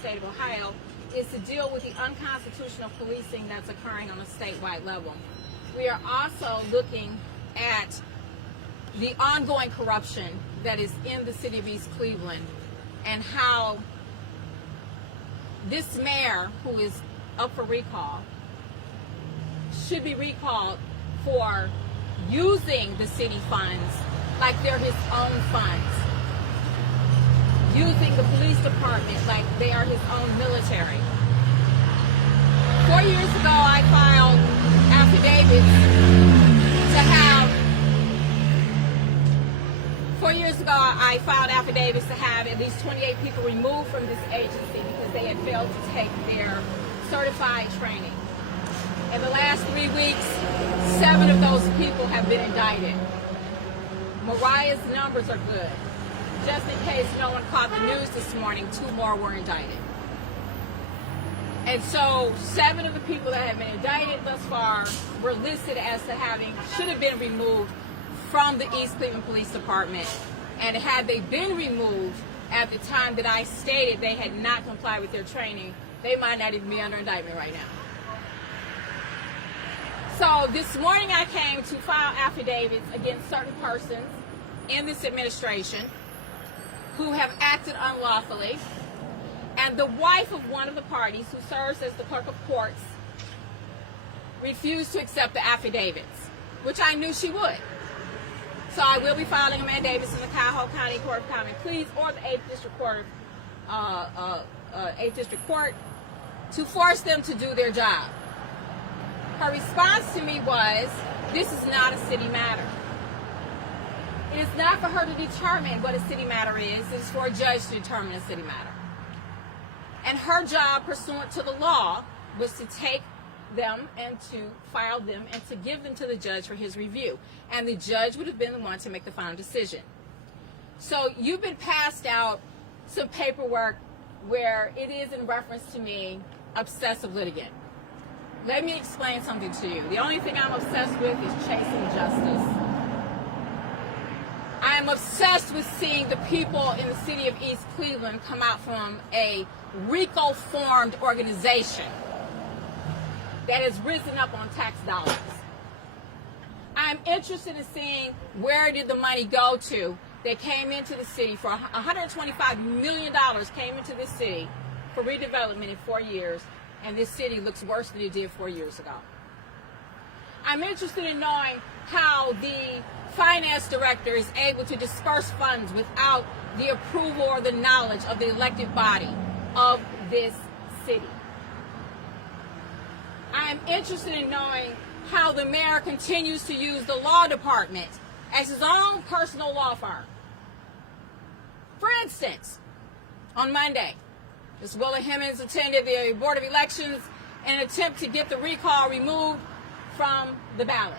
state of Ohio is to deal with the unconstitutional policing that's occurring on a statewide level. We are also looking at the ongoing corruption that is in the city of East Cleveland and how this mayor, who is up for recall, should be recalled for using the city funds like they're his own funds, using the police department like they are his own military. 4 years ago, I filed affidavits to have 4 years ago, I filed affidavits to have at least 28 people removed from this agency because they had failed to take their certified training. In the last 3 weeks, 7 of those people have been indicted. Mariah's numbers are good. Just in case no one caught the news this morning, 2 more were indicted. And so 7 of the people that have been indicted thus far were listed as to should have been removed from the East Cleveland Police Department. And had they been removed at the time that I stated they had not complied with their training, they might not even be under indictment right now. So this morning I came to file affidavits against certain persons in this administration who have acted unlawfully, and the wife of one of the parties who serves as the clerk of courts refused to accept the affidavits, which I knew she would. So I will be filing a mandamus in the Cuyahoga County Court of Common Pleas or the 8th District Court to force them to do their job. Her response to me was, this is not a city matter. It is not for her to determine what a city matter is. It is for a judge to determine a city matter. And her job, pursuant to the law, was to take them and to file them and to give them to the judge for his review. And the judge would have been the one to make the final decision. So you've been passed out some paperwork where it is in reference to me, obsessive litigant. Let me explain something to you. The only thing I'm obsessed with is chasing justice. I am obsessed with seeing the people in the city of East Cleveland come out from a RICO-formed organization that has risen up on tax dollars. I'm interested in seeing where did the money go to that came into the city for $125 million came into this city for redevelopment in 4 years, and this city looks worse than it did 4 years ago. I'm interested in knowing how the finance director is able to disperse funds without the approval or the knowledge of the elected body of this city. I am interested in knowing how the mayor continues to use the law department as his own personal law firm. For instance, on Monday, Ms. Willa Hemmons attended the Board of Elections in an attempt to get the recall removed from the ballot.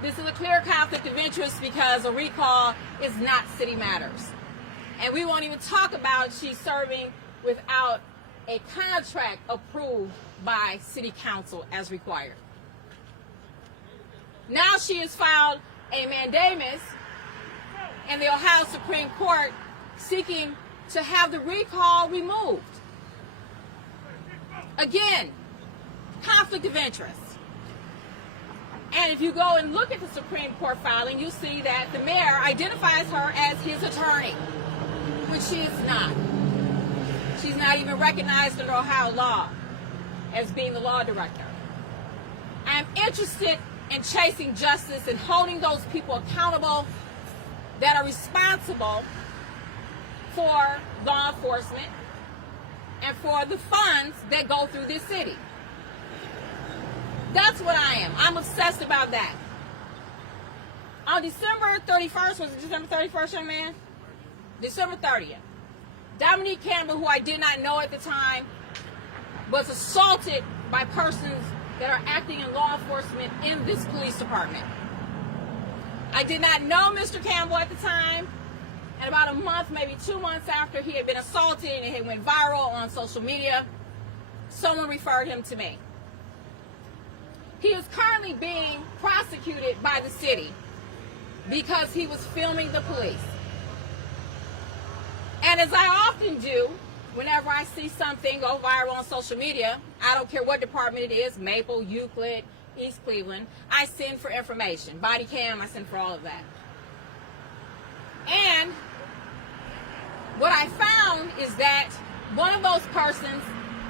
This is a clear conflict of interest because a recall is not city matters. And we won't even talk about she's serving without a contract approved by city council as required. Now she has filed a mandamus in the Ohio Supreme Court seeking to have the recall removed. Again, conflict of interest. And if you go and look at the Supreme Court filing, you'll see that the mayor identifies her as his attorney, which she is not. She's not even recognized under Ohio law as being the law director. I'm interested in chasing justice and holding those people accountable that are responsible for law enforcement and for the funds that go through this city. That's what I am. I'm obsessed about that. On December 31st, was it December 31st, young man? December 30th. Dominique Campbell, who I did not know at the time, was assaulted by persons that are acting in law enforcement in this police department. I did not know Mr. Campbell at the time, and about a month, maybe 2 months after he had been assaulted and it went viral on social media, someone referred him to me. He is currently being prosecuted by the city because he was filming the police. And as I often do, whenever I see something go viral on social media, I don't care what department it is, Maple, Euclid, East Cleveland, I send for information. Body cam, I send for all of that. And what I found is that one of those persons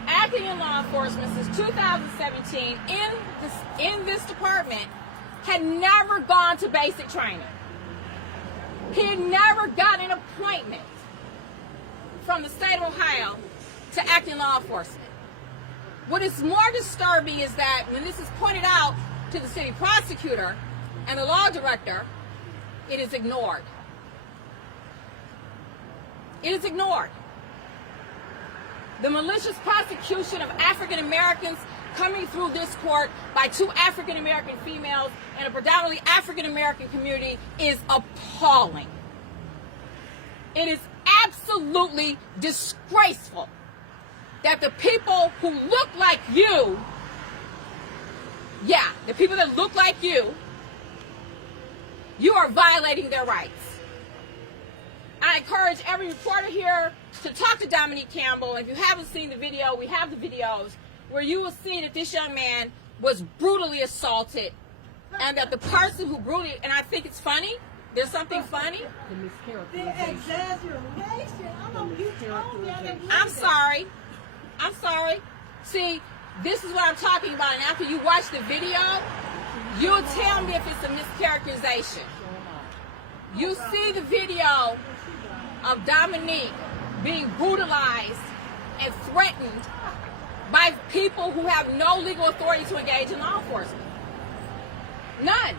acting in law enforcement since 2017 in this department had never gone to basic training. He had never got an appointment from the state of Ohio to act in law enforcement. What is more disturbing is that when this is pointed out to the city prosecutor and the law director, it is ignored. It is ignored. The malicious prosecution of African Americans coming through this court by 2 African American females and a predominantly African American community is appalling. It is absolutely disgraceful that the people who look like you, the people that look like you are violating their rights. I encourage every reporter here to talk to Dominique Campbell. If you haven't seen the video, we have the videos where you will see that this young man was brutally assaulted and that the person who brutally, and I think it's funny, there's something funny. The exaggeration. I'm sorry. See, this is what I'm talking about. And after you watch the video, you'll tell me if it's a mischaracterization. You see the video of Dominique being brutalized and threatened by people who have no legal authority to engage in law enforcement. None.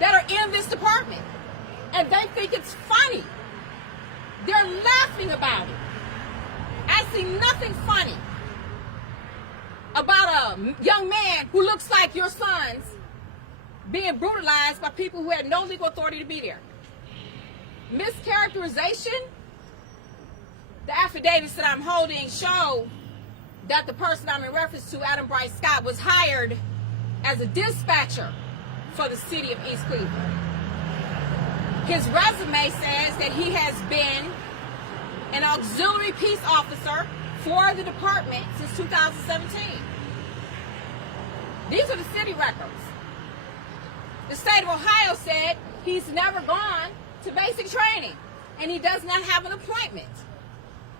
That are in this department. And they think it's funny. They're laughing about it. I see nothing funny about a young man who looks like your sons being brutalized by people who had no legal authority to be there. Mischaracterization, the affidavits that I'm holding show that the person I'm in reference to, Adam Bryce Scott, was hired as a dispatcher for the city of East Cleveland. His resume says that he has been an auxiliary peace officer for the department since 2017. These are the city records. The state of Ohio said he's never gone to basic training and he does not have an appointment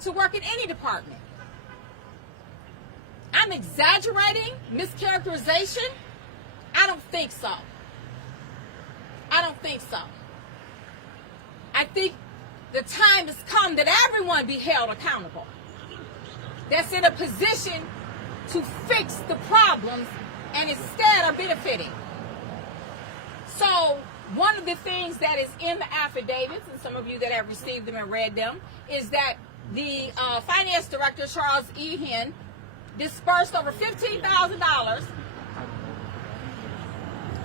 to work in any department. I'm exaggerating? Mischaracterization? I don't think so. I don't think so. I think the time has come that everyone be held accountable. That's in a position to fix the problems and instead are benefiting. So one of the things that is in the affidavits, and some of you that have received them and read them, is that the finance director, Charles Ehan, dispersed over $15,000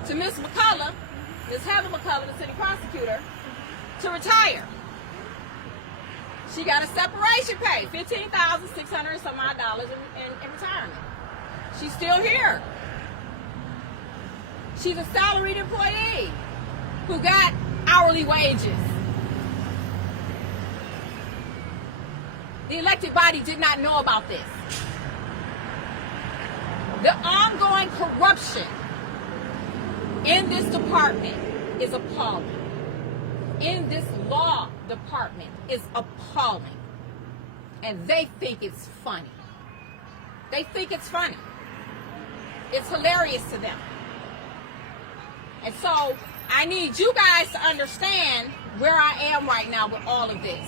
to Ms. McCullough, Ms. Heather McCullough, the city prosecutor, to retire. She got a separation pay, $15,600 and some odd dollars in retirement. She's still here. She's a salaried employee who got hourly wages. The elected body did not know about this. The ongoing corruption in this department is appalling. In this law department is appalling. And they think it's funny. They think it's funny. It's hilarious to them. And so I need you guys to understand where I am right now with all of this.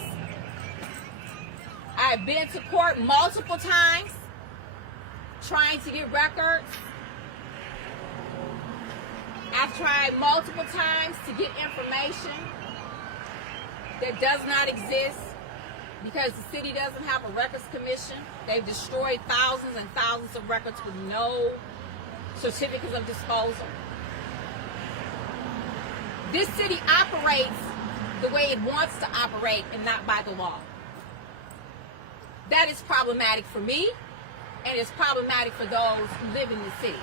I've been to court multiple times trying to get records. I've tried multiple times to get information that does not exist because the city doesn't have a records commission. They've destroyed thousands and thousands of records with no certificates of disposal. This city operates the way it wants to operate and not by the law. That is problematic for me, and it's problematic for those who live in the city.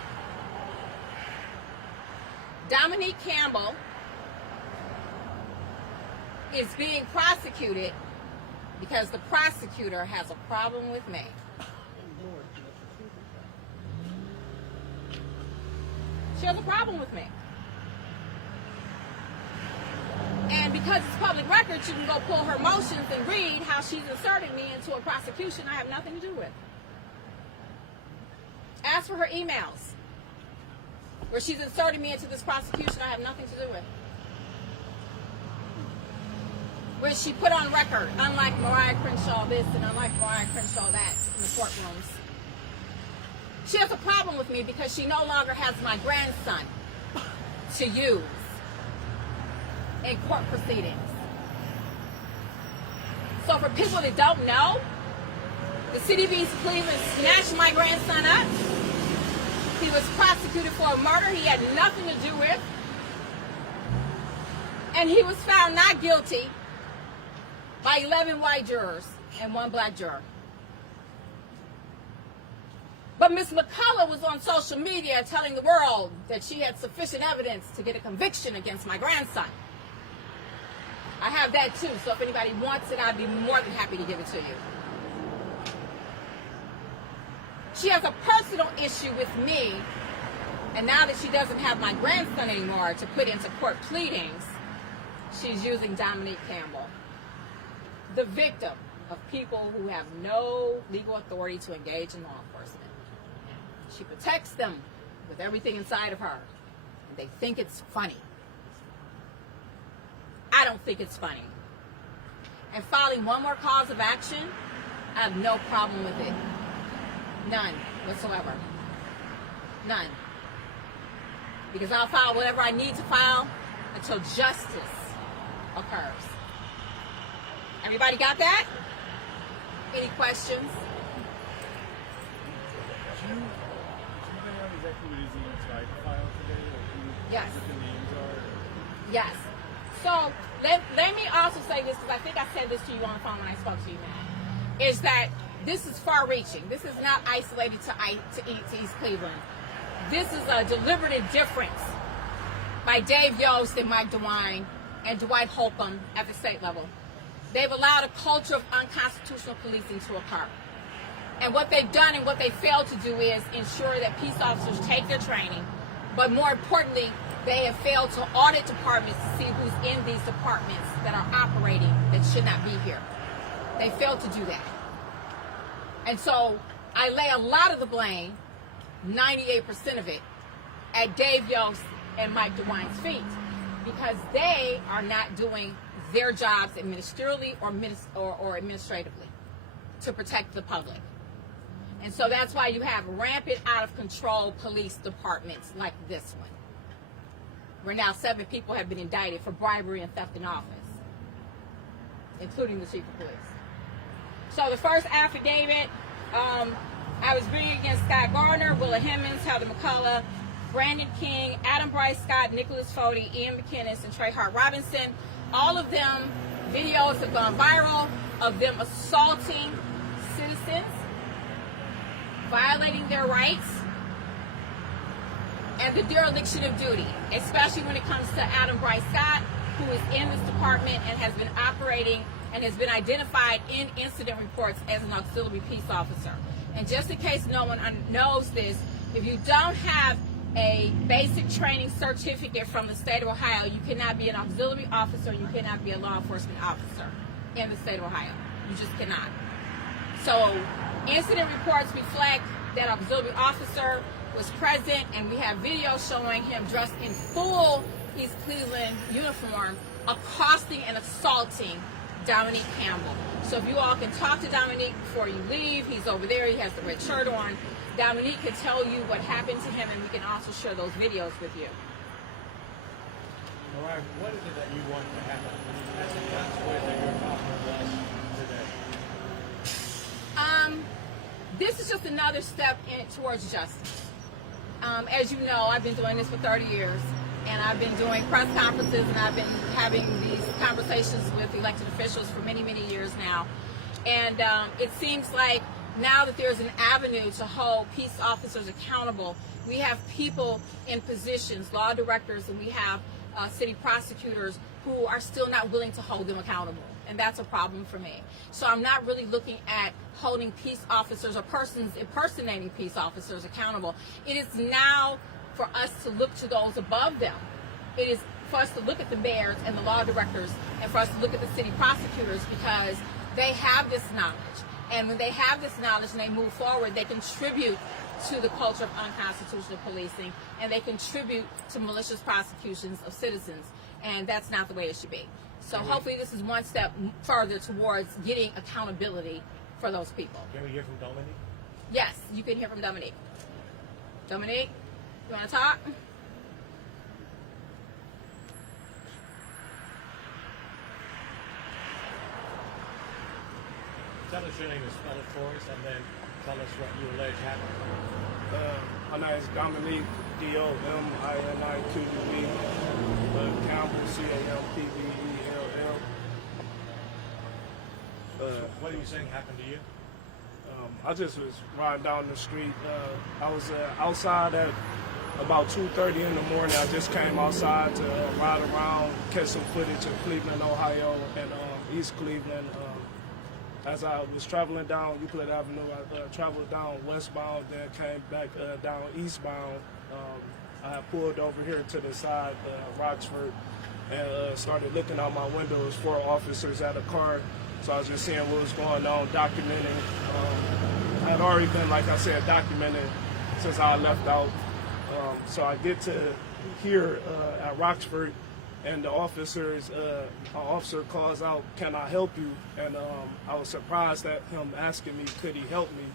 Dominique Campbell is being prosecuted because the prosecutor has a problem with me. She has a problem with me. And because it's public record, you can go pull her motions and read how she's inserting me into a prosecution I have nothing to do with. Ask for her emails where she's inserting me into this prosecution I have nothing to do with. Where she put on record, unlike Mariah Crenshaw this and unlike Mariah Crenshaw that in the courtrooms. She has a problem with me because she no longer has my grandson to use in court proceedings. So for people that don't know, the city of East Cleveland snatched my grandson up. He was prosecuted for a murder he had nothing to do with. And he was found not guilty by 11 white jurors and 1 black juror. But Ms. McCullough was on social media telling the world that she had sufficient evidence to get a conviction against my grandson. I have that too, so if anybody wants it, I'd be more than happy to give it to you. She has a personal issue with me, and now that she doesn't have my grandson anymore to put into court pleadings, she's using Dominique Campbell, the victim of people who have no legal authority to engage in law enforcement. She protects them with everything inside of her, and they think it's funny. I don't think it's funny. And filing one more cause of action, I have no problem with it. None whatsoever. None. Because I'll file whatever I need to file until justice occurs. Everybody got that? Any questions? Do you know exactly what it is that you tried to file today? Or Yes. what the names are? Yes. So let me also say this, because I think I said this to you on the phone when I spoke to you, Matt, is that this is far-reaching. This is not isolated to East Cleveland. This is a deliberate indifference by Dave Yost and Mike DeWine and Dwight Holcomb at the state level. They've allowed a culture of unconstitutional policing to occur. And what they've done and what they failed to do is ensure that peace officers take their training, but more importantly, they have failed to audit departments to see who's in these departments that are operating that should not be here. They failed to do that. And so I lay a lot of the blame, 98% of it, at Dave Yost and Mike DeWine's feet, because they are not doing their jobs ministerially or administratively to protect the public. And so that's why you have rampant, out of control police departments like this one, where now 7 people have been indicted for bribery and theft in office, including the chief of police. So the first affidavit I was bringing against Scott Gardner, Willa Hemmons, Heather McCullough, Brandon King, Adam Bryce Scott, Nicholas Fody, Ian McKinnis, and Trey Hart Robinson. All of them, videos have gone viral of them assaulting citizens, violating their rights, and the dereliction of duty, especially when it comes to Adam Bryce Scott, who is in this department and has been operating and has been identified in incident reports as an auxiliary peace officer. And just in case no one knows this, if you don't have a basic training certificate from the state of Ohio, you cannot be an auxiliary officer, you cannot be a law enforcement officer in the state of Ohio. You just cannot. So incident reports reflect that auxiliary officer was present, and we have video showing him dressed in full East Cleveland uniform, accosting and assaulting Dominique Campbell. So if you all can talk to Dominique before you leave, he's over there, he has the red shirt on. Dominique can tell you what happened to him, and we can also share those videos with you. Mariah, what is it that you want to happen as a consequence that you're talking about today? This is just another step towards justice. As you know, I've been doing this for 30 years, and I've been doing press conferences, and I've been having these conversations with elected officials for many, many years now. And it seems like now that there's an avenue to hold peace officers accountable, we have people in positions, law directors, and we have city prosecutors who are still not willing to hold them accountable. And that's a problem for me. So I'm not really looking at holding peace officers or persons impersonating peace officers accountable. It is now for us to look to those above them. It is for us to look at the mayors and the law directors, and for us to look at the city prosecutors, because they have this knowledge. And when they have this knowledge and they move forward, they contribute to the culture of unconstitutional policing, and they contribute to malicious prosecutions of citizens. And that's not the way it should be. So hopefully this is one step further towards getting accountability for those people. Can we hear from Dominique? Yes, you can hear from Dominique. Dominique, you want to talk? Tell us your name is spell it for us, and then tell us what you allege happened. My name is Dominique, D-O-M-I-N-I-Q-U-E, Campbell, C-A-M-P-B-E-L-L. What are you saying happened to you? I just was riding down the street. I was outside at about 2:30 in the morning. I just came outside to ride around, catch some footage of Cleveland, Ohio, and East Cleveland. As I was traveling down Euclid Avenue, I traveled down westbound, then came back down eastbound. I had pulled over here to the side, Roxford, and started looking out my window. There was 4 officers at a car, so I was just seeing what was going on, documenting. I had already been, like I said, documented since I left out. So I get to here at Roxford, and the officers, an officer calls out, "Can I help you?" And I was surprised at him asking me, could he help me,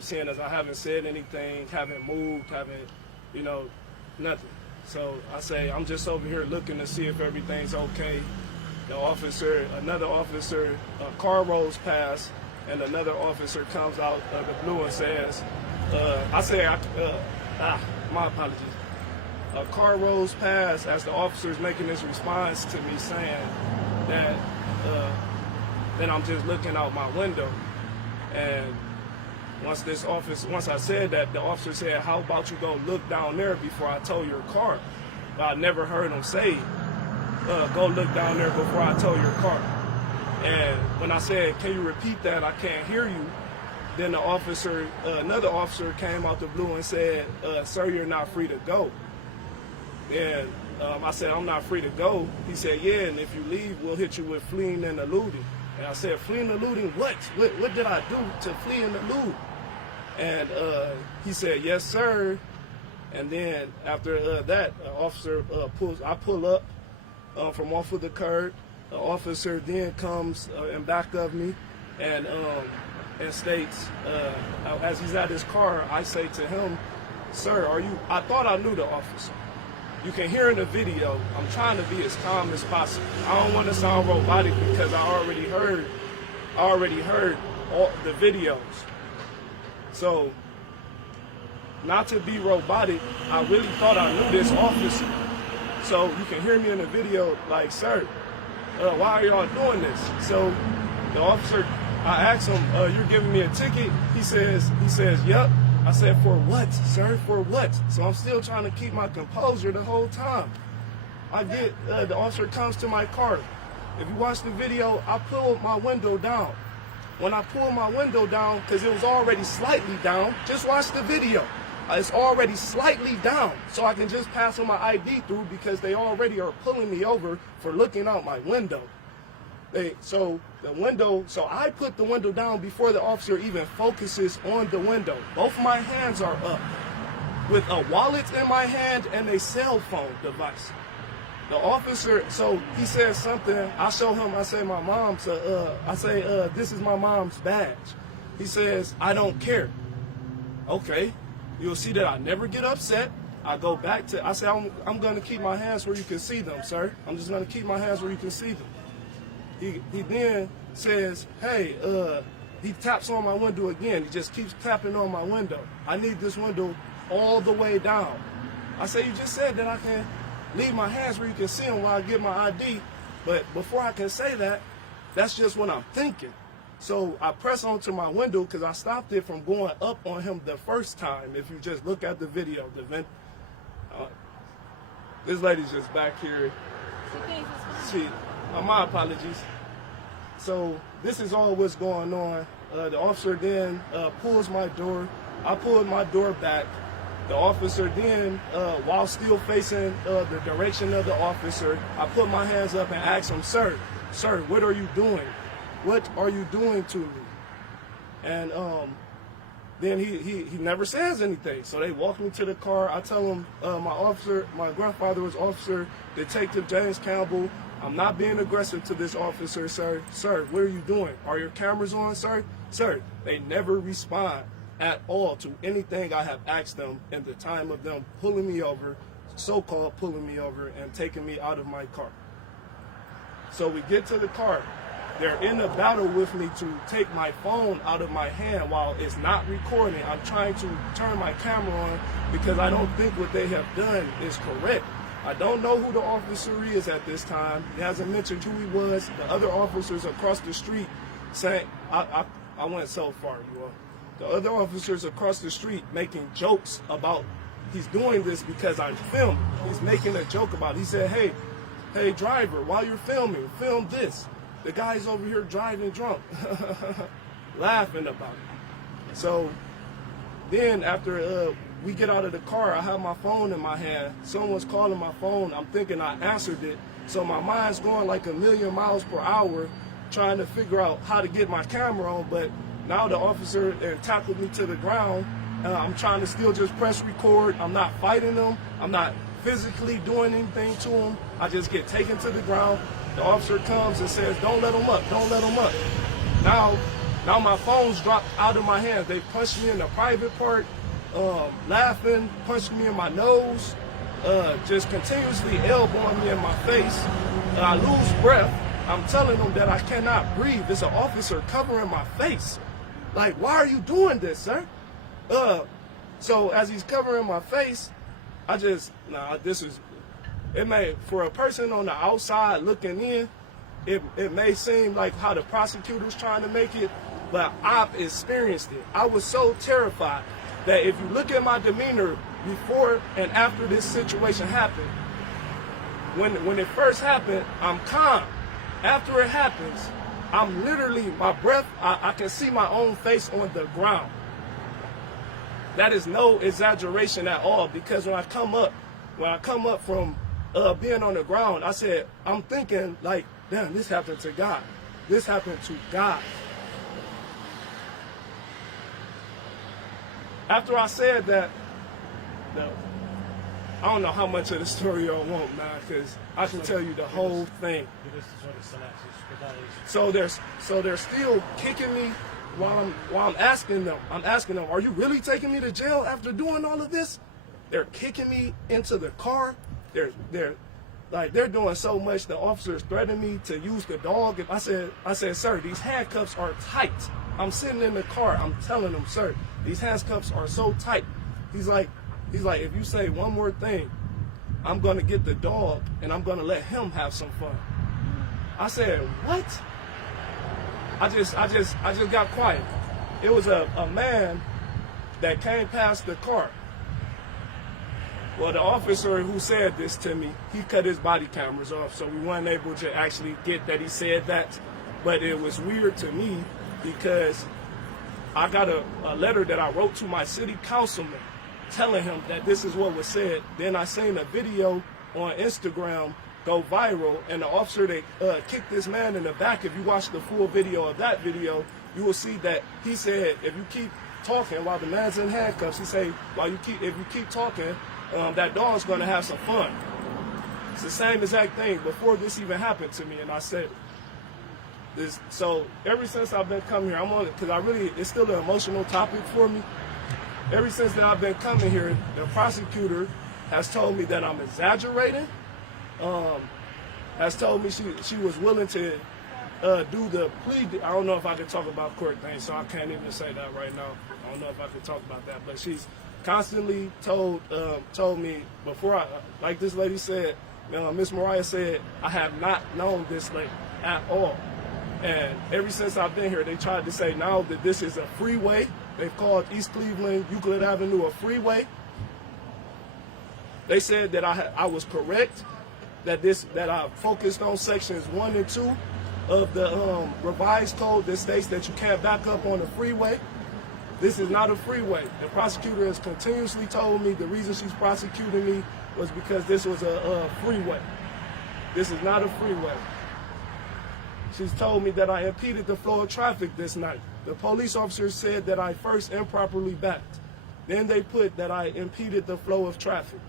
seeing as I haven't said anything, haven't moved, haven't, nothing. So I say, I'm just over here looking to see if everything's okay. Another officer, a car rolls past, and another officer comes out of the blue and says, my apologies. A car rolls past as the officer is making this response to me, saying that then I'm just looking out my window. And once I said that, the officer said, "How about you go look down there before I tow your car?" But I never heard him say, "Go look down there before I tow your car." And when I said, "Can you repeat that? I can't hear you," then another officer came out the blue and said, "Sir, you're not free to go." And I said, "I'm not free to go." He said, "Yeah, and if you leave, we'll hit you with fleeing and eluding." And I said, "Fleeing and eluding what? What did I do to flee and elude?" And he said, "Yes, sir." And then after that, officer I pull up from off of the curb. The officer then comes in back of me and states, as he's at his car, I say to him, "Sir, I thought I knew the officer. You can hear in the video, I'm trying to be as calm as possible. I don't want to sound robotic because I already heard all the videos. So, not to be robotic, I really thought I knew this officer. So you can hear me in the video like, "Sir, why are y'all doing this?" So the officer, I asked him, "You're giving me a ticket?" He says, "Yep." I said, "For what, sir? For what?" So I'm still trying to keep my composure the whole time. The officer comes to my car. If you watch the video, I pulled my window down. When I pulled my window down, because it was already slightly down, just watch the video. It's already slightly down, so I can just pass on my ID through because they already are pulling me over for looking out my window. So I put the window down before the officer even focuses on the window. Both my hands are up with a wallet in my hand and a cell phone device. The officer, so he says something, I show him, I say, "This is my mom's badge." He says, "I don't care." Okay, you'll see that I never get upset. I go back to, I say, I'm going to keep my hands where you can see them, sir. I'm just going to keep my hands where you can see them. He then says, "Hey," he taps on my window again. He just keeps tapping on my window. "I need this window all the way down." I say, "You just said that I can leave my hands where you can see them while I get my ID." But before I can say that, that's just what I'm thinking. So I press onto my window because I stopped it from going up on him the first time. If you just look at the video, this lady's just back here. She thinks it's fine. My apologies. So this is all what's going on. The officer then pulls my door. I pulled my door back. The officer then, while still facing the direction of the officer, I put my hands up and asked him, sir, what are you doing? What are you doing to me? And then he never says anything. So they walk me to the car. I tell him, my grandfather was Officer Detective James Campbell. I'm not being aggressive to this officer, sir. Sir, what are you doing? Are your cameras on, sir? Sir, they never respond at all to anything I have asked them in the time of them pulling me over, so-called pulling me over and taking me out of my car. So we get to the car. They're in a battle with me to take my phone out of my hand while it's not recording. I'm trying to turn my camera on because I don't think what they have done is correct. I don't know who the officer is at this time. He hasn't mentioned who he was. The other officers across the street saying, I went so far, you all. The other officers across the street making jokes about he's doing this because I filmed. He's making a joke about it. He said, hey driver, while you're filming, film this. The guy's over here driving drunk, laughing about it. So then after we get out of the car, I have my phone in my hand. Someone's calling my phone. I'm thinking I answered it. So my mind's going like 1,000,000 miles per hour trying to figure out how to get my camera on. But now the officer tackled me to the ground. I'm trying to still just press record. I'm not fighting them. I'm not physically doing anything to them. I just get taken to the ground. The officer comes and says, don't let him up, don't let him up. Now my phone's dropped out of my hands. They punched me in the private part, laughing, punched me in my nose, just continuously elbowing me in my face. I lose breath. I'm telling them that I cannot breathe. There's an officer covering my face. Like, why are you doing this, sir? So as he's covering my face, it may, for a person on the outside looking in, it may seem like how the prosecutor's trying to make it, but I've experienced it. I was so terrified that if you look at my demeanor before and after this situation happened, when it first happened, I'm calm. After it happens, I'm literally, my breath, I can see my own face on the ground. That is no exaggeration at all, because when I come up from being on the ground, I said, I'm thinking like, damn, this happened to God. This happened to God. After I said that, I don't know how much of the story y'all want, man, because I can tell you the whole thing. So they're still kicking me while I'm asking them. I'm asking them, are you really taking me to jail after doing all of this? They're kicking me into the car. They're doing so much. The officers threatened me to use the dog. If I said, sir, these handcuffs are tight. I'm sitting in the car. I'm telling them, sir, these handcuffs are so tight. He's like, if you say one more thing, I'm gonna get the dog and I'm gonna let him have some fun. I said, what? I just got quiet. It was a man that came past the car. Well, the officer who said this to me, he cut his body cameras off, so we weren't able to actually get that he said that. But it was weird to me because I got a letter that I wrote to my city councilman telling him that this is what was said. Then I seen a video on Instagram go viral, and the officer that kicked this man in the back, if you watch the full video of that video, you will see that he said, if you keep talking while the man's in handcuffs, he say, if you keep talking, that dog's gonna have some fun. It's the same exact thing before this even happened to me, and I said this. So ever since I've been coming here, I'm on it because it's still an emotional topic for me. Ever since that I've been coming here, the prosecutor has told me that I'm exaggerating. Has told me she was willing to do the plea. I don't know if I can talk about court things, so I can't even say that right now. I don't know if I can talk about that, but she's constantly told me before like this lady said, Miss Mariah said, I have not known this lady at all. And ever since I've been here, they tried to say now that this is a freeway. They've called East Cleveland, Euclid Avenue a freeway. They said that I was correct, that I focused on sections 1 and 2. of the revised code that states that you can't back up on the freeway. This is not a freeway. The prosecutor has continuously told me the reason she's prosecuting me was because this was a freeway. This is not a freeway. She's told me that I impeded the flow of traffic this night. The police officers said that I first improperly backed. Then they put that I impeded the flow of traffic.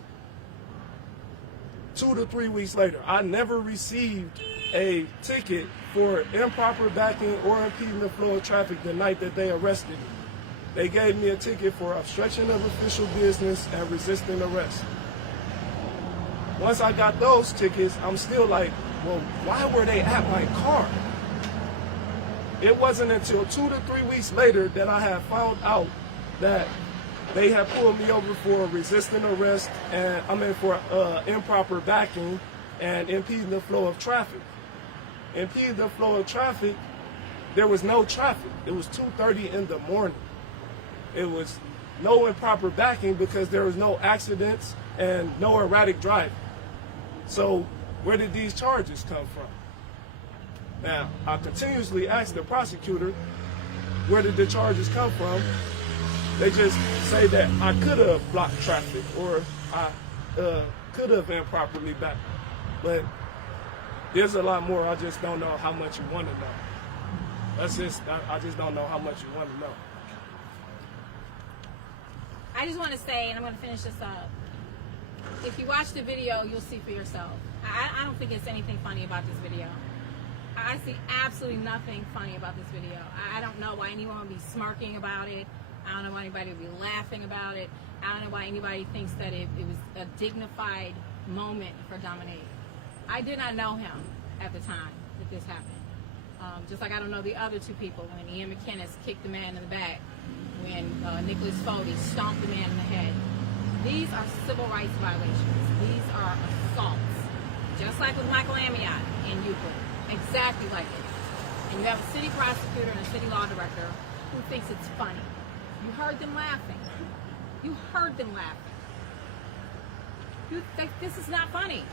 2 to 3 weeks later, I never received a ticket for improper backing or impeding the flow of traffic the night that they arrested me. They gave me a ticket for obstruction of official business and resisting arrest. Once I got those tickets, I'm still like, well, why were they at my car? It wasn't until 2 to 3 weeks later that I had found out that they had pulled me over for resisting arrest and for improper backing and impeding the flow of traffic. Impeding the flow of traffic, there was no traffic. It was 2:30 in the morning. It was no improper backing because there was no accidents and no erratic driving. So where did these charges come from? Now, I continuously asked the prosecutor, where did the charges come from? They just say that I could have blocked traffic or I could have improperly backed. But there's a lot more. I just don't know how much you want to know. I just don't know how much you want to know. I just want to say, and I'm going to finish this up. If you watch the video, you'll see for yourself. I don't think it's anything funny about this video. I see absolutely nothing funny about this video. I don't know why anyone would be smirking about it. I don't know why anybody would be laughing about it. I don't know why anybody thinks that it was a dignified moment for Dominique. I did not know him at the time that this happened. Just like I don't know the other two people, when Ian McKinnis kicked the man in the back, when Nicholas Fody stomped the man in the head. These are civil rights violations. These are assaults. Just like with Michael Amiot in Euclid. Exactly like it. And you have a city prosecutor and a city law director who thinks it's funny. You heard them laughing. You heard them laughing. You think this is not funny.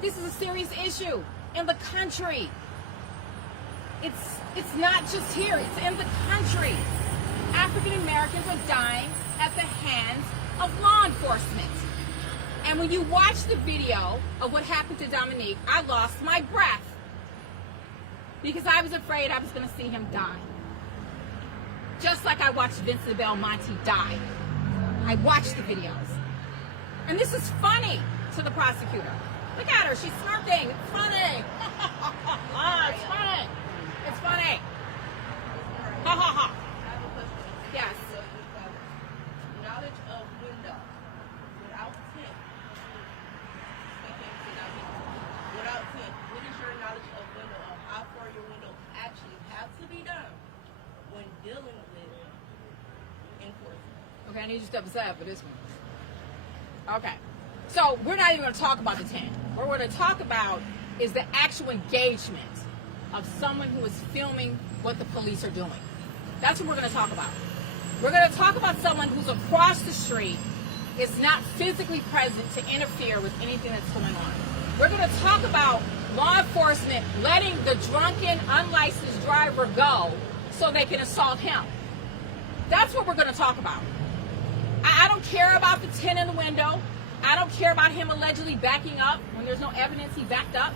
This is a serious issue in the country. It's not just here, it's in the country. African Americans are dying at the hands of law enforcement. And when you watch the video of what happened to Dominique, I lost my breath. Because I was afraid I was going to see him die. Just like I watched Vincent Belmonte die. I watched the videos. And this is funny to the prosecutor. Look at her, she's smirking. It's funny. It's funny. It's funny. Ha ha ha. Yes. Knowledge of window without tint. Without tint. What is your knowledge of window of how far your windows actually have to be done when dealing with enforcement? Okay, I need you to step aside for this one. Okay. So we're not even going to talk about the tint. What we're going to talk about is the actual engagement of someone who is filming what the police are doing. That's what we're going to talk about. We're going to talk about someone who's across the street, is not physically present to interfere with anything that's going on. We're going to talk about law enforcement letting the drunken, unlicensed driver go so they can assault him. That's what we're going to talk about. I don't care about the tint in the window. I don't care about him allegedly backing up when there's no evidence he backed up.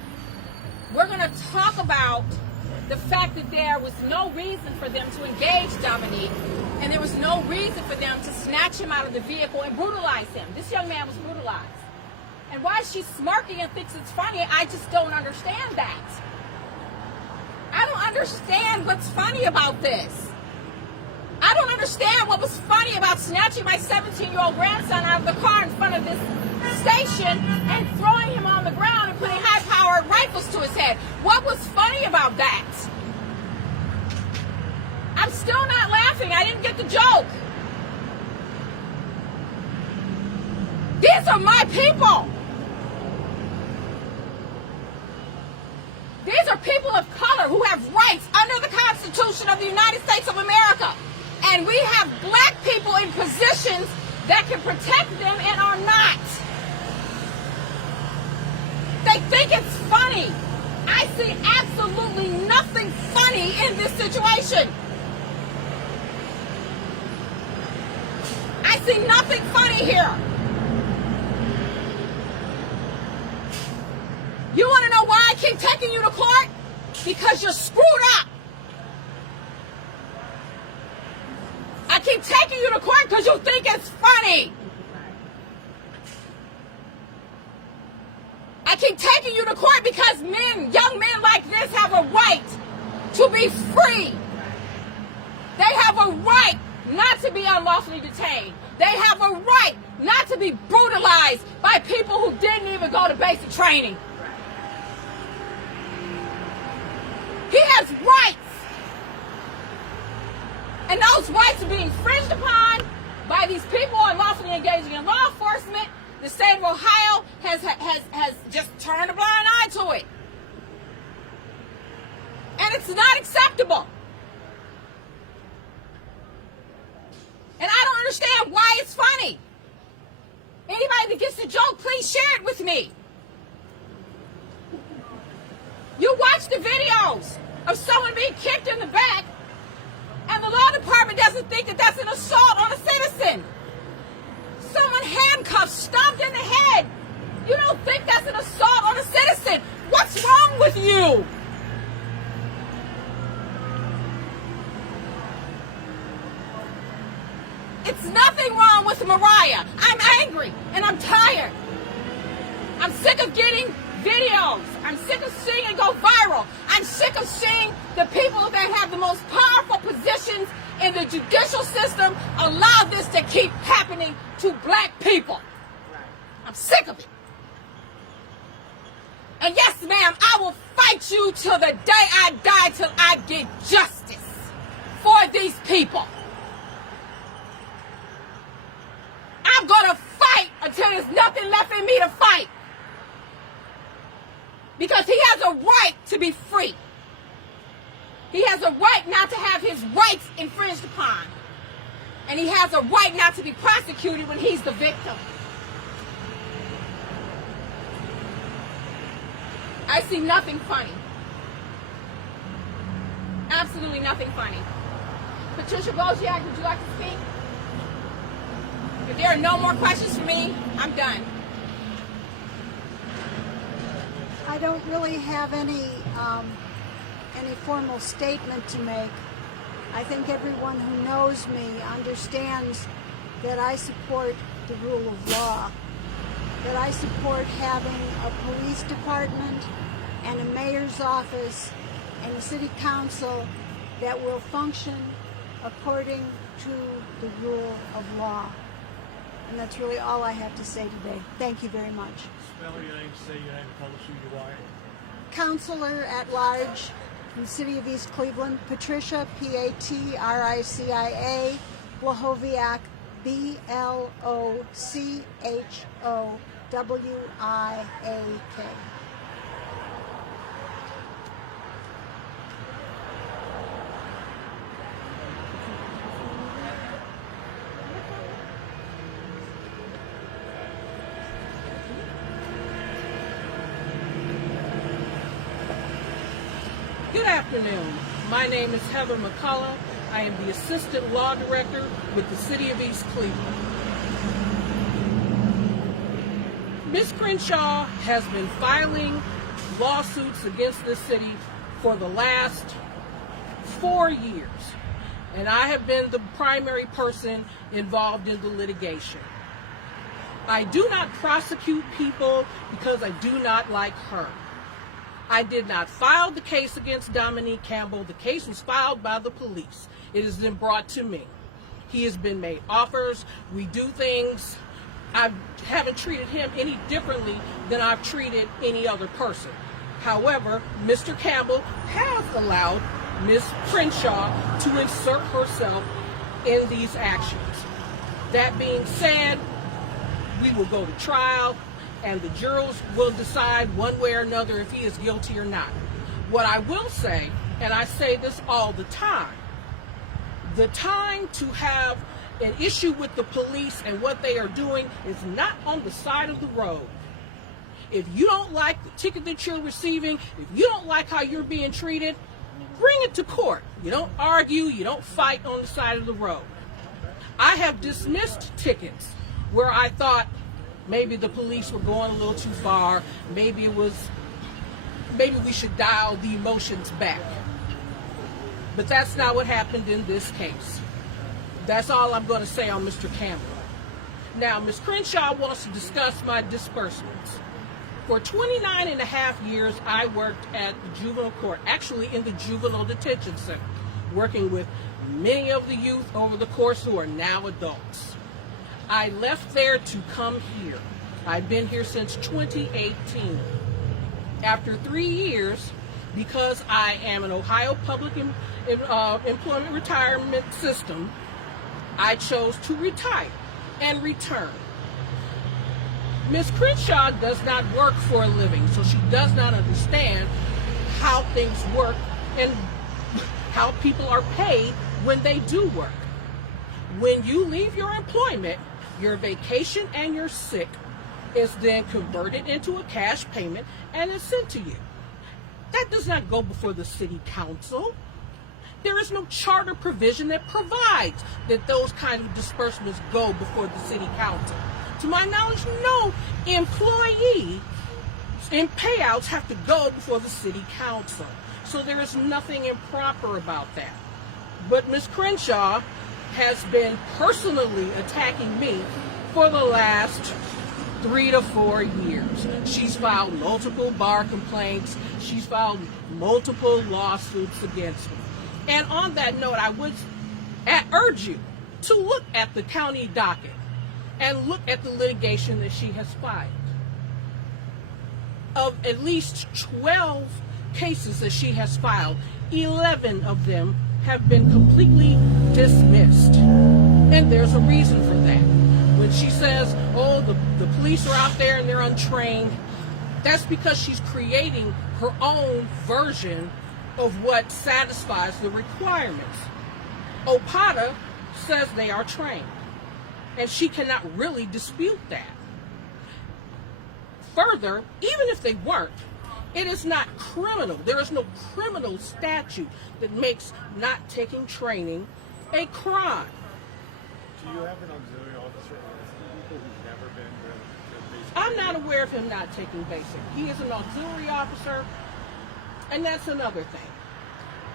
We're going to talk about the fact that there was no reason for them to engage Dominique, and there was no reason for them to snatch him out of the vehicle and brutalize him. This young man was brutalized. And why she's smirking and thinks it's funny, I just don't understand that. I don't understand what's funny about this. I don't understand what was funny about snatching my 17-year-old grandson out of the car in front of this station and throwing him on the ground and putting high-powered rifles to his head. What was funny about that? I'm still not laughing. I didn't get the joke. These are my people. These are people of color who have rights under the Constitution of the United States of America. And we have black people in positions that can protect them and are not. They think it's funny. I see absolutely nothing funny in this situation. I see nothing funny here. You want to know why I keep taking you to court? Because you're screwed up. I keep taking you to court because you think it's funny. I keep taking you to court because young men like this have a right to be free. They have a right not to be unlawfully detained. They have a right not to be brutalized by people who didn't even go to basic training. He has rights. And those rights are being infringed upon by these people unlawfully engaging in law enforcement. The state of Ohio has just turned a blind eye to it. And it's not acceptable. And I don't understand why it's funny. Anybody that gets the joke, please share it with me. You watch the videos of someone being kicked in the back, and the law department doesn't think that that's an assault on a citizen. Someone handcuffed, stomped in the head. You don't think that's an assault on a citizen. What's wrong with you? It's nothing wrong with Mariah. I'm angry and I'm tired. I'm sick of getting videos. I'm sick of seeing it go viral. I'm sick of seeing the people that have the most powerful positions in the judicial system allow this to keep happening to black people. I'm sick of it. And yes, ma'am, I will fight you till the day I die, till I get justice for these people. I'm going to fight until there's nothing left in me to fight. Because he has a right to be free. He has a right not to have his rights infringed upon. And he has a right not to be prosecuted when he's the victim. I see nothing funny. Absolutely nothing funny. Patricia Boziak, would you like to speak? If there are no more questions for me, I'm done. I don't really have any formal statement to make. I think everyone who knows me understands that I support the rule of law, that I support having a police department and a mayor's office and a city council that will function according to the rule of law. And that's really all I have to say today. Thank you very much. Spell your name, say your name, tell us who you are. Counselor at Large in the City of East Cleveland, Patricia, Patricia, Blochowiak, Blochowiak. Good afternoon. My name is Heather McCullough. I am the Assistant Law Director with the City of East Cleveland. Ms. Crenshaw has been filing lawsuits against this city for the last 4 years, and I have been the primary person involved in the litigation. I do not prosecute people because I do not like her. I did not file the case against Dominique Campbell. The case was filed by the police. It has been brought to me. He has been made offers. We do things. I haven't treated him any differently than I've treated any other person. However, Mr. Campbell has allowed Ms. Crenshaw to insert herself in these actions. That being said, we will go to trial, and the jurors will decide one way or another if he is guilty or not. What I will say, and I say this all the time to have an issue with the police and what they are doing is not on the side of the road. If you don't like the ticket that you're receiving, if you don't like how you're being treated, bring it to court. You don't argue, you don't fight on the side of the road. I have dismissed tickets where I thought maybe the police were going a little too far, maybe we should dial the emotions back. But that's not what happened in this case. That's all I'm going to say on Mr. Campbell. Now, Ms. Crenshaw wants to discuss my disbursements. For 29 and a half years, I worked at the juvenile court, actually in the juvenile detention center, working with many of the youth over the course who are now adults. I left there to come here. I've been here since 2018. After 3 years, because I am an Ohio public employment retirement system, I chose to retire and return. Ms. Crenshaw does not work for a living, so she does not understand how things work and how people are paid when they do work. When you leave your employment, your vacation and your sick is then converted into a cash payment and is sent to you. That does not go before the city council. There is no charter provision that provides that those kinds of disbursements go before the city council. To my knowledge, no employee in payouts have to go before the city council. So there is nothing improper about that. But Ms. Crenshaw has been personally attacking me for the last 3 to 4 years. She's filed multiple bar complaints. She's filed multiple lawsuits against me. And on that note, I would urge you to look at the county docket and look at the litigation that she has filed. Of at least 12 cases that she has filed, 11 of them have been completely dismissed. And there's a reason for that. When she says, oh, the police are out there and they're untrained, that's because she's creating her own version of what satisfies the requirements. OPATA says they are trained, and she cannot really dispute that. Further, even if they weren't, it is not criminal. There is no criminal statute that makes not taking training a crime. Do you have an auxiliary officer or people who've never been basic? I'm not aware of him not taking basic. He is an auxiliary officer, and that's another thing.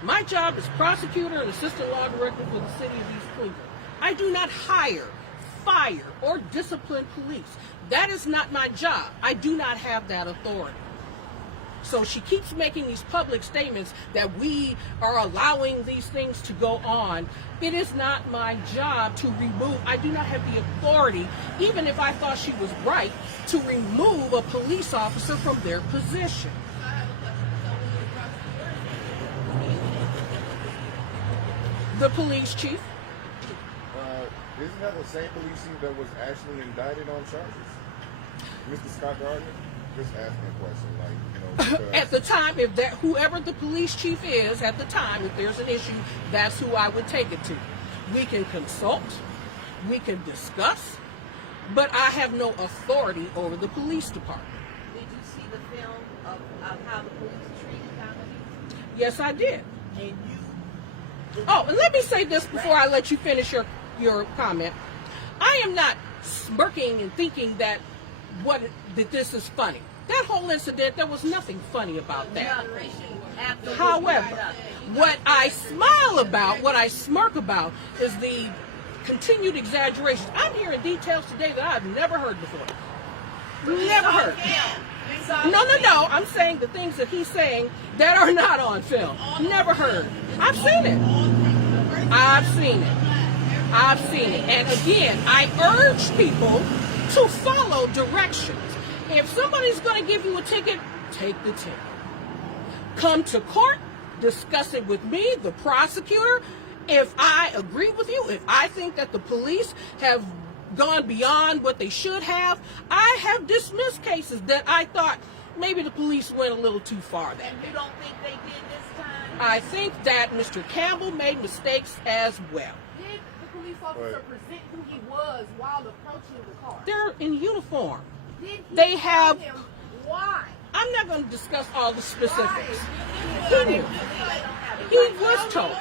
My job is prosecutor and assistant law director for the city of East Cleveland. I do not hire, fire, or discipline police. That is not my job. I do not have that authority. So she keeps making these public statements that we are allowing these things to go on. It is not my job to remove. I do not have the authority, even if I thought she was right, to remove a police officer from their position. I have a question. So when you're The police chief. Isn't that the same police chief that was actually indicted on charges? Mr. Scott Gardner? Just asking a question, because At the time, if that whoever the police chief is at the time, if there's an issue, that's who I would take it to. We can consult, we can discuss, but I have no authority over the police department. did you see the film of how the police treated Dominique? Yes, I did. And you Oh, and let me say this before I let you finish your comment. I am not smirking and thinking that this is funny. That whole incident, there was nothing funny about that. However, what I smile about, what I smirk about, is the continued exaggeration. I'm hearing details today that I've never heard before. Never heard. No. I'm saying the things that he's saying that are not on film. Never heard. I've seen it. And again, I urge people to follow directions. If somebody's going to give you a ticket, take the ticket. Come to court, discuss it with me, the prosecutor. If I agree with you, if I think that the police have gone beyond what they should have, I have dismissed cases that I thought maybe the police went a little too far that And day. you don't think they did this time? I think that Mr. Campbell made mistakes as well. Did the police officer present who he was while approaching the car? They're in uniform. Did he They have- tell him Why? I'm not going to discuss all the specifics. He Why? knew. He was told.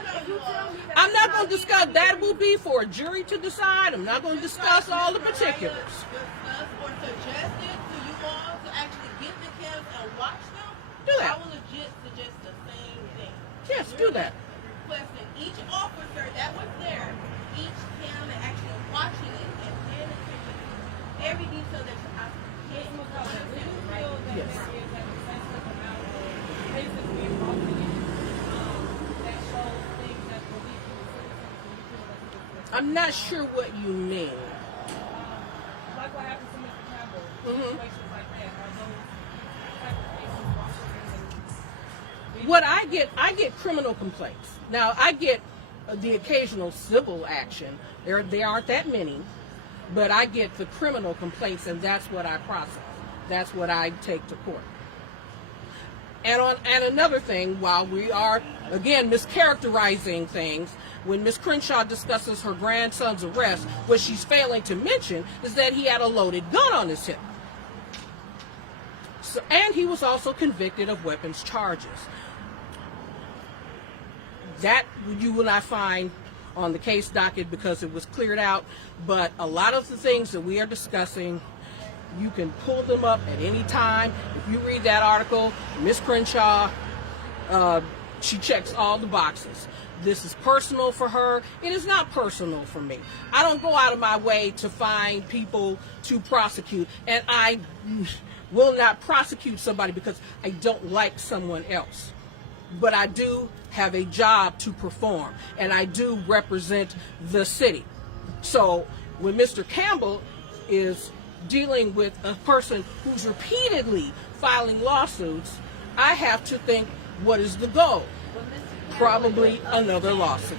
I'm not going to discuss. That will be for a jury to decide. I'm not going to discuss all the particulars. Discuss or suggest it to you all to actually get the cams and watch them. Do that. I will legit suggest the same thing. Yes, do that. Requesting each officer that was there, each cam and actually watching it and paying attention to every detail that you have. Yes. I'm not sure what you mean. Like what happened to Mr. Campbell. Mhm. Situations like that. Are those type of cases officers What I get criminal complaints. Now I get the occasional civil action. There aren't that many, but I get the criminal complaints, and that's what I process. That's what I take to court. And another thing, while we are again mischaracterizing things, when Ms. Crenshaw discusses her grandson's arrest, what she's failing to mention is that he had a loaded gun on his hip. So, and he was also convicted of weapons charges. That you will not find on the case docket because it was cleared out, but a lot of the things that we are discussing, you can pull them up at any time. If you read that article, Ms. Crenshaw, she checks all the boxes. This is personal for her. It is not personal for me. I don't go out of my way to find people to prosecute, and I will not prosecute somebody because I don't like someone else. But I do have a job to perform, and I do represent the city. So when Mr. Campbell is dealing with a person who's repeatedly filing lawsuits, I have to think, what is the goal? Probably another lawsuit.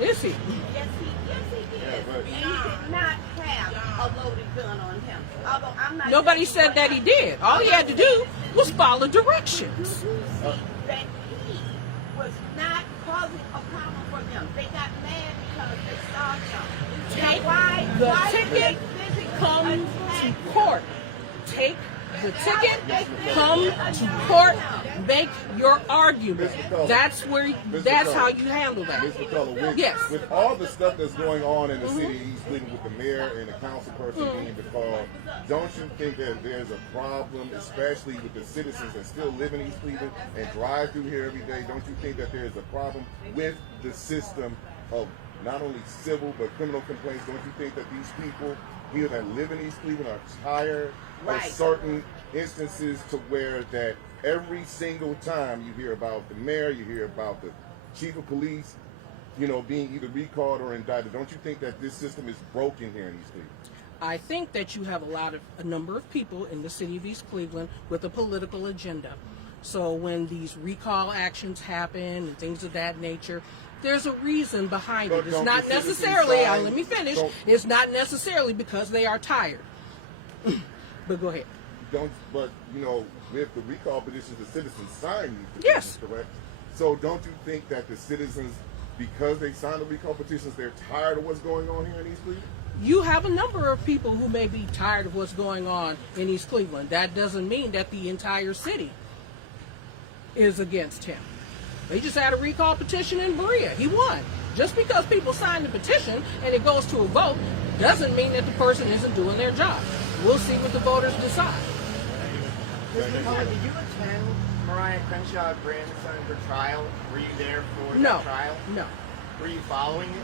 Is he? Yes, he is. And he did not have a loaded gun on him. Although I'm not. Nobody said that he did. All he had to do was follow directions. That he was not causing a problem for them. They got mad because they saw him. Take Why the did ticket, they physically come attack to him? court. Take the ticket, come to court, make your argument. That's how you handle that. Ms. McCullough, Yes. with all the stuff that's going on in the city, he's pleading with the mayor and the council person being default, don't you think that there's a problem, especially with the citizens that still live in East Cleveland and drive through here every day? Don't you think that there's a problem with the system of not only civil but criminal complaints? Don't you think that these people here that live in East Cleveland are tired of certain instances to where that every single time you hear about the mayor, you hear about the chief of police, being either recalled or indicted? Don't you think that this system is broken here in East Cleveland? I think that you have a number of people in the city of East Cleveland with a political agenda. So when these recall actions happen and things of that nature, there's a reason behind it. It's not necessarily, let me finish, it's not necessarily because they are tired. But go ahead. But with the recall petitions, the citizens signed these petitions, Yes. correct? So don't you think that the citizens, because they signed the recall petitions, they're tired of what's going on here in East Cleveland? You have a number of people who may be tired of what's going on in East Cleveland. That doesn't mean that the entire city is against him. They just had a recall petition in Berea. He won. Just because people sign the petition and it goes to a vote doesn't mean that the person isn't doing their job. We'll see what the voters decide. Ms. McCullough, did you attend Mariah Crenshaw grandson for trial? Were you there for the trial? No. Were you following it?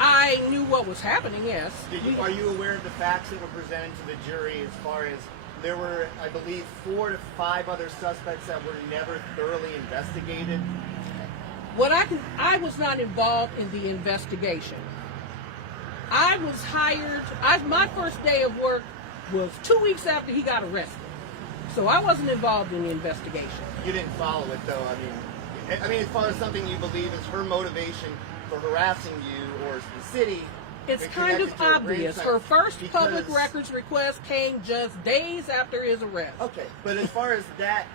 I knew what was happening, yes. Are you aware of the facts that were presented to the jury as far as there were, I believe, 4 to 5 other suspects that were never thoroughly investigated? I was not involved in the investigation. I was hired, my first day of work was 2 weeks after he got arrested. So I wasn't involved in the investigation. You didn't follow it, though. I mean, as far as something you believe is her motivation for harassing you or the city. It's kind of obvious. Her first public records request came just days after his arrest. Okay, but as far as that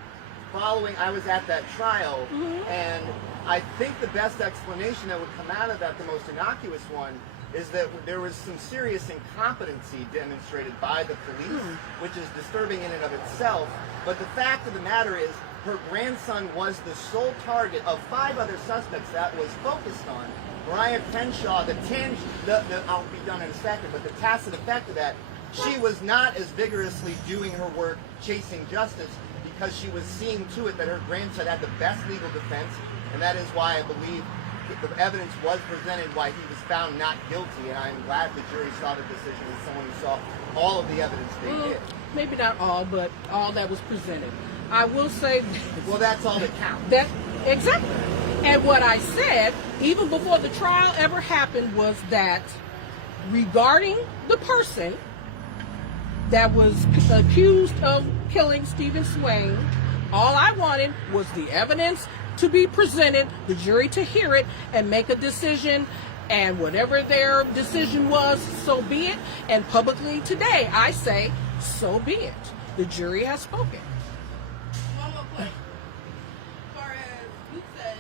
following, I was at that trial, and I think the best explanation that would come out of that, the most innocuous one, is that there was some serious incompetency demonstrated by the police, which is disturbing in and of itself. But the fact of the matter is, her grandson was the sole target of 5 other suspects that was focused on. Mariah Crenshaw, I'll be done in a second, but the tacit effect of that, she was not as vigorously doing her work chasing justice because she was seeing to it that her grandson had the best legal defense, and that is why I believe the evidence was presented why he was found not guilty, and I'm glad the jury saw the decision as someone who saw all of the evidence they did. Maybe not all, but all that was presented. I will say... Well, that's all that counts. Exactly. And what I said, even before the trial ever happened, was that regarding the person that was accused of killing Stephen Swain, all I wanted was the evidence to be presented, the jury to hear it, and make a decision, and whatever their decision was, so be it. And publicly today, I say, so be it. The jury has spoken. One more question. As far as you say,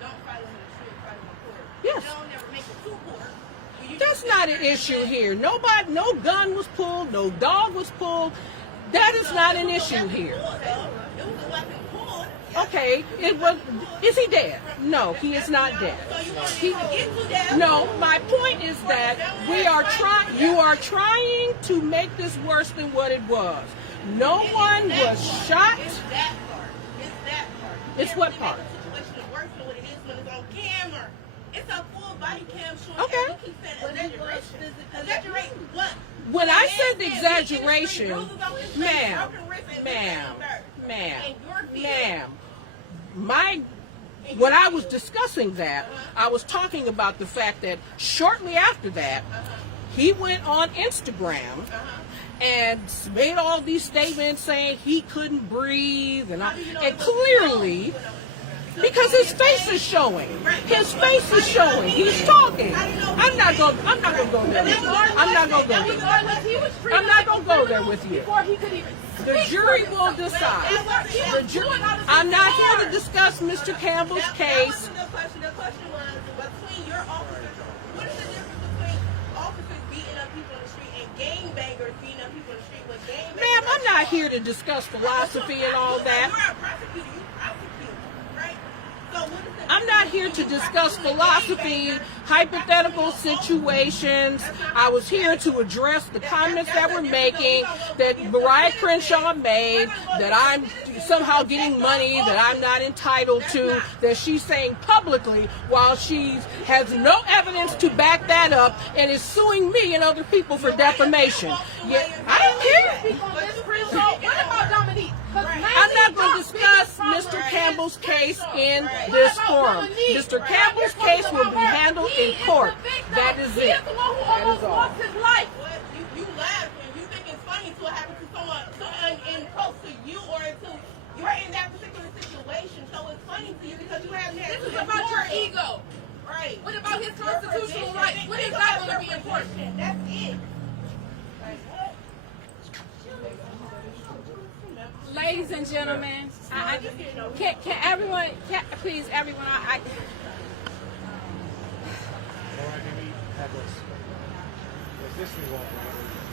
don't fight him in the street, fight him in court. Yes. They'll never make it to court. That's not an issue here. Nobody, no gun was pulled, no dog was pulled. That is not an issue here. It was a weapon pulled. Okay, it was. Is he dead? No, he is not dead. No, my point is that we are trying. You are trying to make this worse than what it was. No one was shot. It's that part. It's that part. It's what part? The situation worse than what it is when it's on camera. It's a full body cam showing. Okay. You keep saying exaggeration. Exaggerate what? When I said the exaggeration, ma'am, when I was discussing that, I was talking about the fact that shortly after that, he went on Instagram and made all these statements saying he couldn't breathe, and clearly, because his face is showing. His face is showing. He's talking. I'm not gonna go there. I'm not gonna go there. I'm not gonna go there with you. The jury will decide. I'm not here to discuss Mr. Campbell's case. The question was between your officers. What is the difference between officers beating up people in the street and gangbangers beating up people in the street with gangbangers? Ma'am, I'm not here to discuss philosophy and all that. You're a prosecutor. You prosecute, right? So what is the I'm not here to discuss philosophy, hypothetical situations. I was here to address the comments that we're making, that Mariah Crenshaw made, that I'm somehow getting money that I'm not entitled to, that she's saying publicly while she has no evidence to back that up and is suing me and other people for defamation. Yeah, I don't care. What about Dominique? I'm not going to discuss Mr. Campbell's case in this forum. Mr. Campbell's case will be handled in court. That is it. That is all. You laugh and you think it's funny to happen to someone in close to you or to you're in that particular situation. So it's funny to you because you haven't had. This is about your ego. Right. What about his constitutional rights? What is that going to be important? That's it. Ladies and gentlemen, can everyone, please, everyone,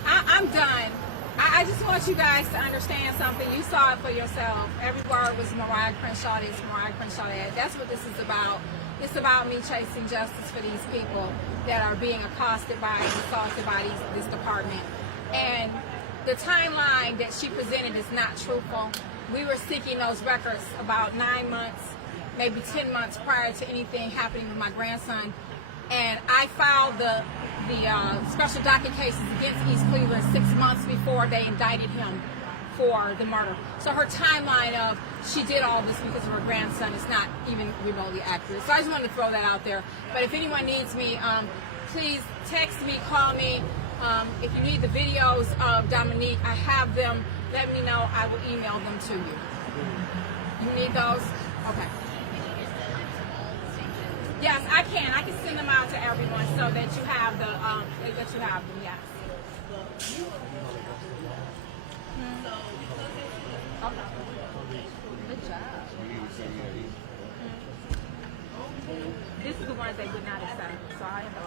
I'm done. I just want you guys to understand something. You saw it for yourself. Every word was Mariah Crenshaw this, Mariah Crenshaw that. That's what this is about. It's about me chasing justice for these people that are being accosted by and assaulted by this department. And the timeline that she presented is not truthful. We were seeking those records about 9 months, maybe 10 months prior to anything happening with my grandson. And I filed the special docket cases against East Cleveland 6 months before they indicted him for the murder. So her timeline of she did all this because of her grandson is not even remotely accurate. So I just wanted to throw that out there. But if anyone needs me, please text me, call me. If you need the videos of Dominique, I have them. Let me know. I will email them to you. You need those? Okay. Yes, I can. I can send them out to everyone so that you have them. Yes. Okay. Good job. This is the ones they would not accept. So I have to